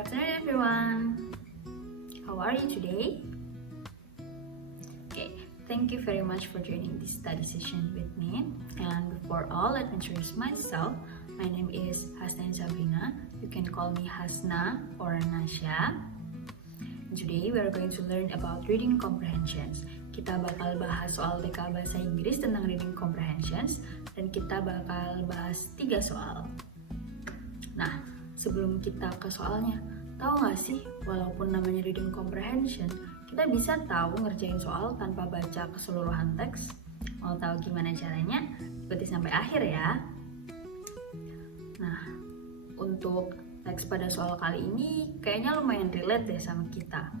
afternoon, everyone. How are you today? Okay, thank you very much for joining this study session with me. And before all, let me introduce myself. My name is Hasna Sabrina. You can call me Hasna or Nasha. Today we are going to learn about reading comprehensions. Kita bakal bahas soal TK Bahasa Inggris tentang reading comprehensions dan kita bakal bahas 3 soal. Nah, sebelum kita ke soalnya, tahu nggak sih, walaupun namanya reading comprehension, kita bisa tahu ngerjain soal tanpa baca keseluruhan teks. Mau tahu gimana caranya? Ikuti sampai akhir ya. Nah, untuk teks pada soal kali ini kayaknya lumayan relate deh sama kita.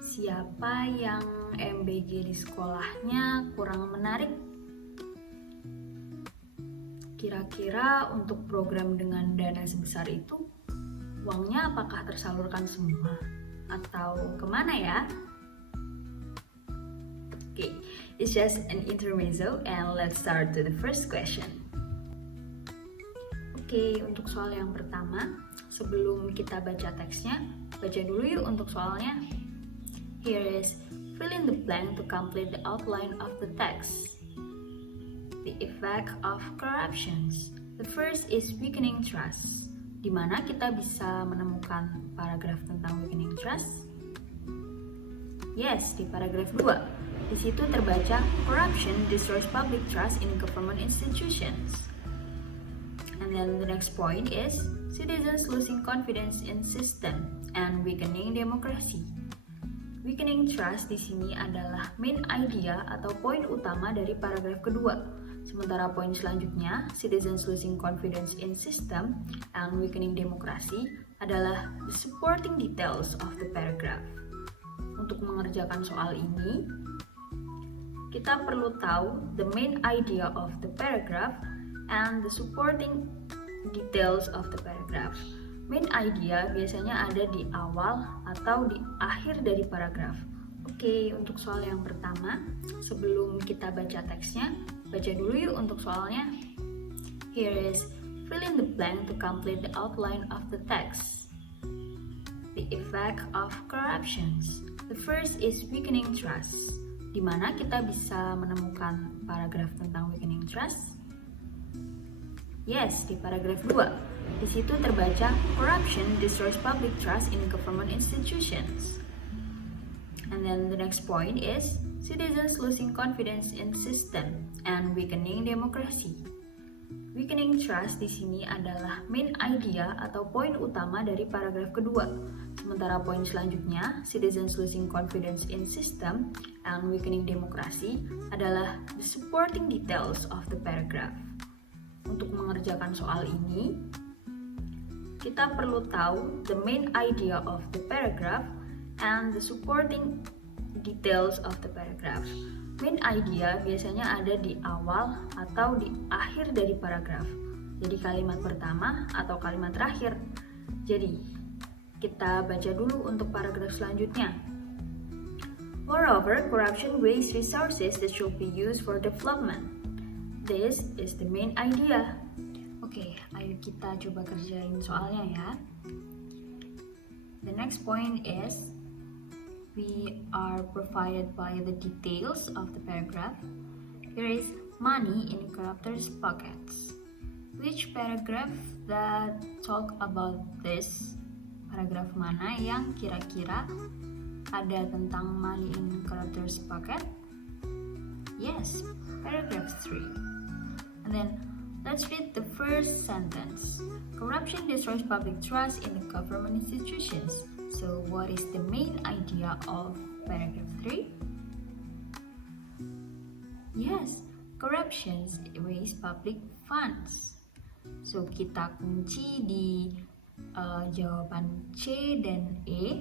Siapa yang MBG di sekolahnya kurang menarik? Kira-kira untuk program dengan dana sebesar itu, uangnya apakah tersalurkan semua? Atau kemana ya? Okay, it's just an intermezzo and let's start to the first question. Oke, untuk soal yang pertama, sebelum kita baca teksnya, baca dulu yuk untuk soalnya. Here is fill in the blank to complete the outline of the text. The effect of corruptions. The first is weakening trust. Di mana kita bisa menemukan paragraf tentang weakening trust? Yes, di paragraf 2. Di situ terbaca corruption destroys public trust in government institutions. And then the next point is citizens losing confidence in system and weakening democracy. Weakening trust di sini adalah main idea atau poin utama dari paragraf kedua. Sementara poin selanjutnya, citizens losing confidence in system and weakening democracy adalah the supporting details of the paragraph. Untuk mengerjakan soal ini, kita perlu tahu the main idea of the paragraph and the supporting details of the paragraph. Main idea biasanya ada di awal atau di akhir dari paragraf. Oke, untuk soal yang pertama, sebelum kita baca teksnya, baca dulu yuk untuk soalnya. Here is fill in the blank to complete the outline of the text. The effect of corruptions. The first is weakening trust. Di mana kita bisa menemukan paragraf tentang weakening trust? Yes, di paragraf 2. Di situ terbaca corruption destroys public trust in government institutions. And then the next point is citizens losing confidence in system and weakening democracy. Weakening trust di sini adalah main idea atau poin utama dari paragraf kedua. Sementara poin selanjutnya, citizens losing confidence in system and weakening democracy adalah the supporting details of the paragraph. Untuk mengerjakan soal ini, kita perlu tahu the main idea of the paragraph and the supporting details of the paragraph. Main idea biasanya ada di awal atau di akhir dari paragraf. Jadi kalimat pertama atau kalimat terakhir. Jadi, kita baca dulu untuk paragraf selanjutnya. Moreover, corruption wastes resources that should be used for development. This is the main idea. Oke, ayo kita coba kerjain soalnya ya. The next point is we are provided by the details of the paragraph. Here is money in corruptors' pockets. Which paragraph that talk about this? Paragraf mana yang kira-kira ada tentang money in corruptors' pocket? Yes, paragraph 3. And then let's read the first sentence. Corruption destroys public trust in the government institutions. So what is the main idea of paragraph 3? Yes, corruption wastes public funds. So kita kunci di jawaban C dan E.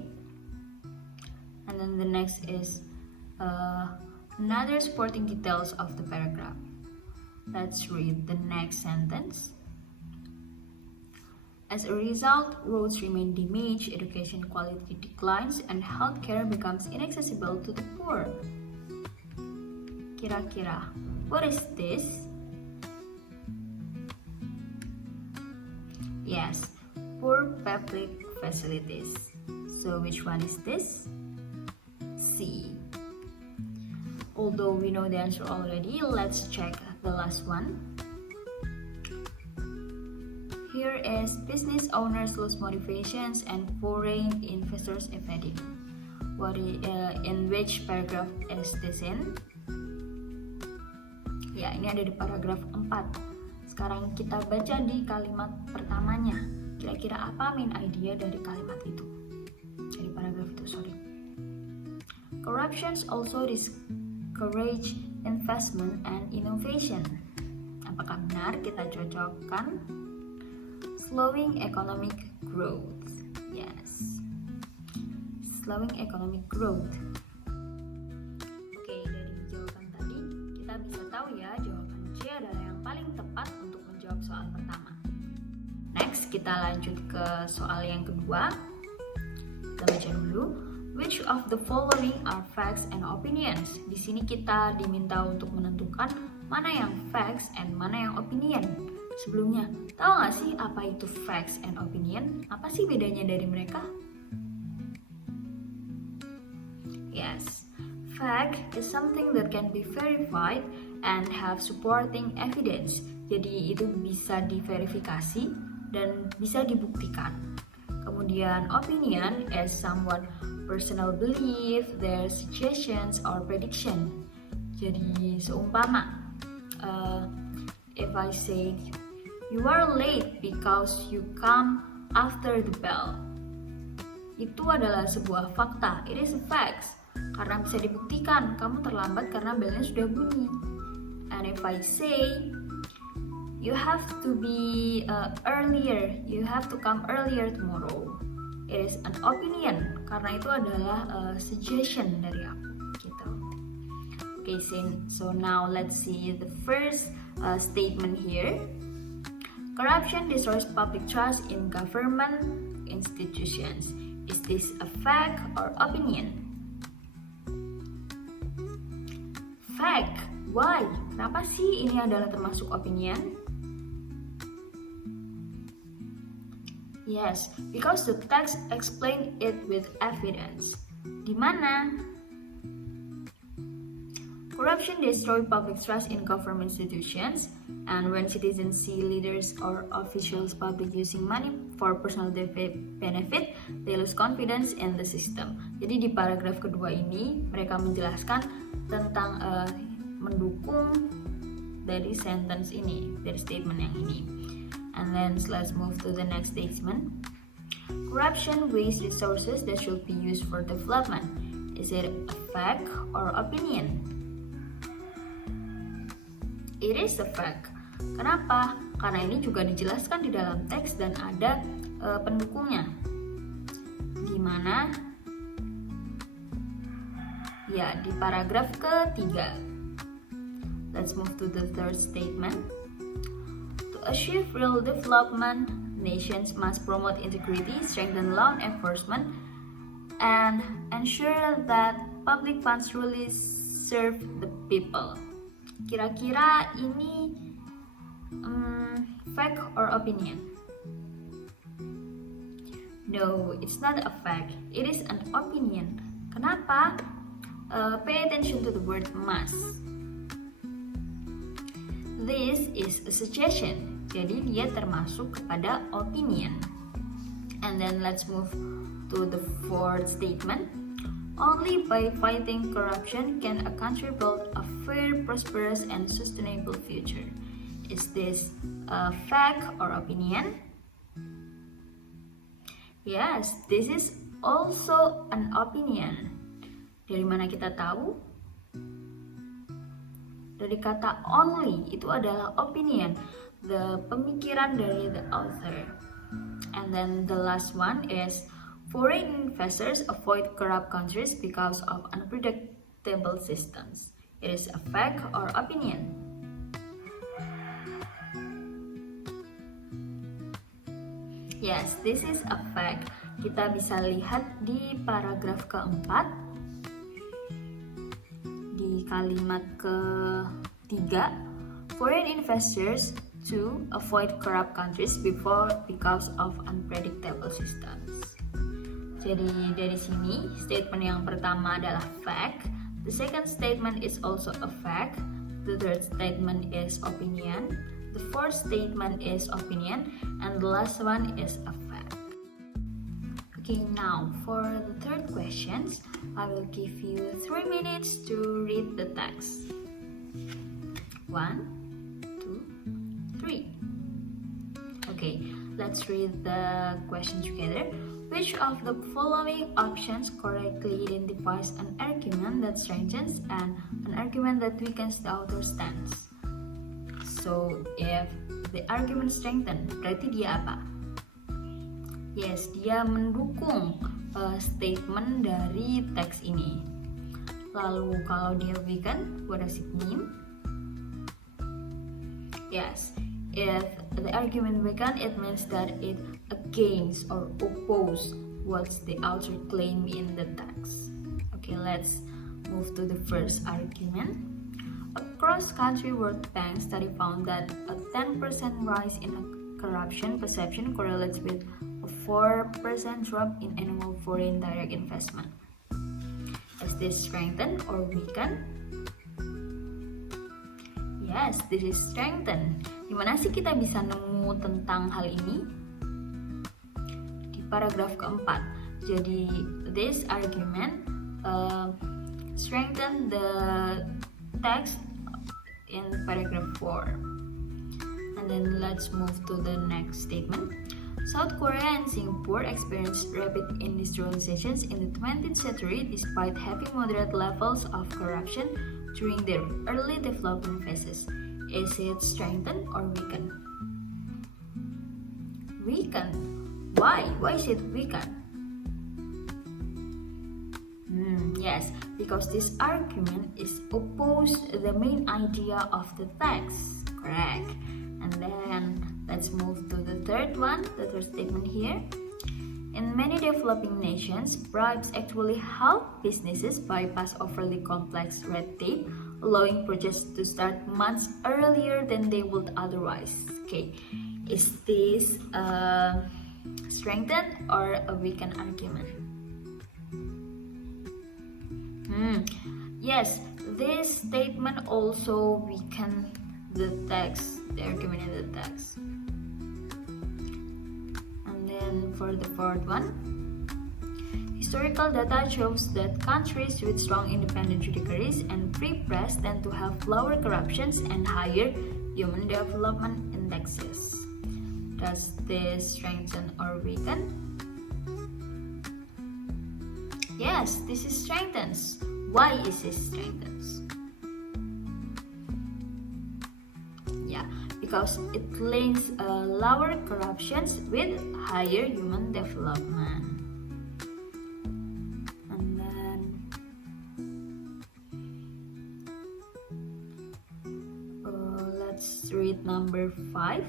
And then the next is another supporting details of the paragraph. Let's read the next sentence. As a result, roads remain damaged, education quality declines, and healthcare becomes inaccessible to the poor. Kira-kira, what is this? Yes, poor public facilities. So which one is this? C. Although we know the answer already, let's check the last one. Here is business owners lose motivations and foreign investors evading. In which paragraph is this in? Ya, ini ada di paragraf 4. Sekarang kita baca di kalimat pertamanya. Kira-kira apa main idea dari kalimat itu? Dari paragraf itu, sorry. Corruptions also discourage investment and innovation. Apakah benar? Kita cocokkan. Slowing economic growth. Yes. Slowing economic growth. Oke, dari jawaban tadi kita bisa tahu ya jawaban C adalah yang paling tepat untuk menjawab soal pertama. Next, kita lanjut ke soal yang kedua. Kita baca dulu. Which of the following are facts and opinions? Di sini kita diminta untuk menentukan mana yang facts and mana yang opinion. Sebelumnya, tahu nggak sih apa itu facts and opinion? Apa sih bedanya dari mereka? Yes, fact is something that can be verified and have supporting evidence. Jadi itu bisa diverifikasi dan bisa dibuktikan. Kemudian opinion is somewhat personal belief, their suggestions or prediction. Jadi seumpama, if I say you are late because you come after the bell, itu adalah sebuah fakta. It is a fact. Karena bisa dibuktikan kamu terlambat karena belnya sudah bunyi. And if I say you have to be earlier, you have to come earlier tomorrow, it is an opinion. Karena itu adalah suggestion dari aku, gitu. Okay, so now let's see the first statement here. Corruption destroys public trust in government institutions. Is this a fact or opinion? Fact. Why? Kenapa sih ini adalah termasuk opinion? Yes, because the text explain it with evidence. Di mana? Corruption destroys public trust in government institutions, and when citizens see leaders or officials public using money for personal benefit, they lose confidence in the system. Jadi di paragraf kedua ini mereka menjelaskan tentang mendukung dari sentence ini, dari statement yang ini. And then let's move to the next statement. Corruption wastes resources that should be used for development. Is it a fact or opinion? It is a fact. Kenapa? Karena ini juga dijelaskan di dalam teks dan ada pendukungnya. Di mana? Ya, di paragraf ketiga. Let's move to the third statement. To achieve real development, nations must promote integrity, strengthen law enforcement, and ensure that public funds truly serve the people. Kira-kira ini fact or opinion? No, it's not a fact. It is an opinion. Kenapa? Pay attention to the word must. This is a suggestion. Jadi dia termasuk kepada opinion. And then let's move to the fourth statement. Only by fighting corruption can a country build a fair, prosperous, and sustainable future. Is this a fact or opinion? Yes, this is also an opinion. Dari mana kita tahu? Dari kata only, itu adalah opinion, the pemikiran dari the author. And then the last one is foreign investors avoid corrupt countries because of unpredictable systems. It is a fact or opinion? Yes, this is a fact. Kita bisa lihat di paragraf keempat, di kalimat ketiga. Foreign investors to avoid corrupt countries because of unpredictable systems. Jadi dari sini statement yang pertama adalah fact, the second statement is also a fact, the third statement is opinion, the fourth statement is opinion, and the last one is a fact. Okay, now for the third questions, I will give you 3 minutes to read the text. 1, 2, 3. Okay, let's read the question together. Which of the following options correctly identifies an argument that strengthens and an argument that weakens the author's stance? So, if the argument strengthen, berarti dia apa? Yes, dia mendukung statement dari teks ini. Lalu kalau dia weaken, what does it mean? Yes, if the argument weaken, it means that it against or oppose what the author claim in the text. Okay, let's move to the first argument. A cross-country World Bank study found that a 10% rise in corruption perception correlates with a 4% drop in annual foreign direct investment. Is this strengthen or weaken? Yes, this is strengthen. Dimana sih kita bisa nemu tentang hal ini? Di paragraf keempat. Jadi, this argument strengthen the text in paragraph 4. And then let's move to the next statement. South Korea and Singapore experienced rapid industrializations in the 20th century despite having moderate levels of corruption during their early development phases. Is it strengthened or weakened? Weakened. Why? Why is it weakened? Yes, because this argument is opposed to the main idea of the text. Correct. And then let's move to the third one, the third statement here. In many developing nations, bribes actually help businesses bypass overly complex red tape, allowing projects to start months earlier than they would otherwise. Okay, is this a strengthened or a weakened argument? Yes, this statement also weaken the text, the argument in the text. And then for the fourth one, historical data shows that countries with strong independent judiciaries and free press tend to have lower corruptions and higher human development indexes. Does this strengthen or weaken? Yes, this is strengthens. Why is this strengthens? Yeah, because it links lower corruptions with higher human development. And then let's read number 5.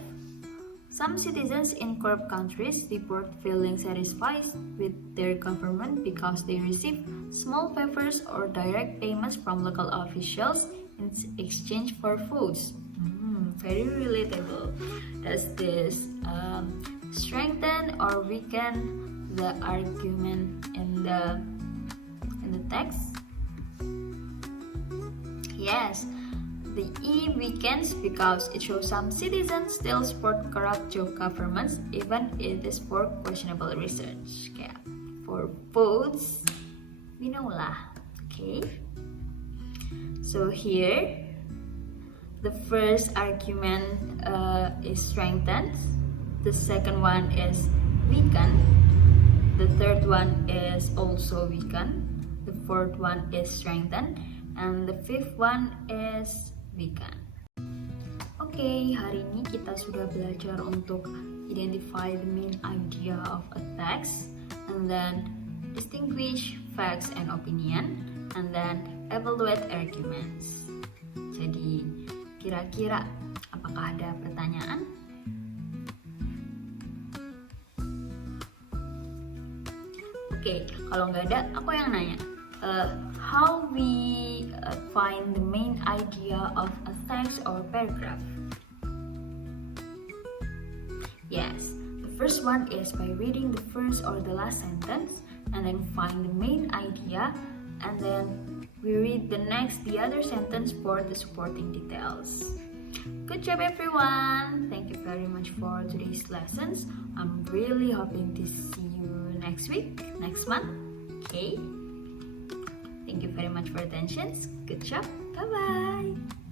Some citizens in corrupt countries report feeling satisfied with their government because they receive small favors or direct payments from local officials in exchange for foods. Very relatable. Does this strengthen or weaken the argument in the text? Yes. The E weakens because it shows some citizens still support corrupt job governments even if it is for questionable research. Kayak for votes, we know lah. Okay. So here, the first argument is strengthened. The second one is weakened. The third one is also weakened. The fourth one is strengthened. And the fifth one is weakened. Oke, hari ini kita sudah belajar untuk identify the main idea of a text, and then distinguish facts and opinion, and then evaluate arguments. Jadi, kira-kira apakah ada pertanyaan? Oke, kalau nggak ada, aku yang nanya. How we find the main idea of a text or paragraph? first one is by reading the first or the last sentence and then find the main idea, and then we read the other sentence for the supporting details. Good job everyone! Thank you very much for today's lessons. I'm really hoping to see you next month. Okay? Thank you very much for attention. Good job. Bye-bye!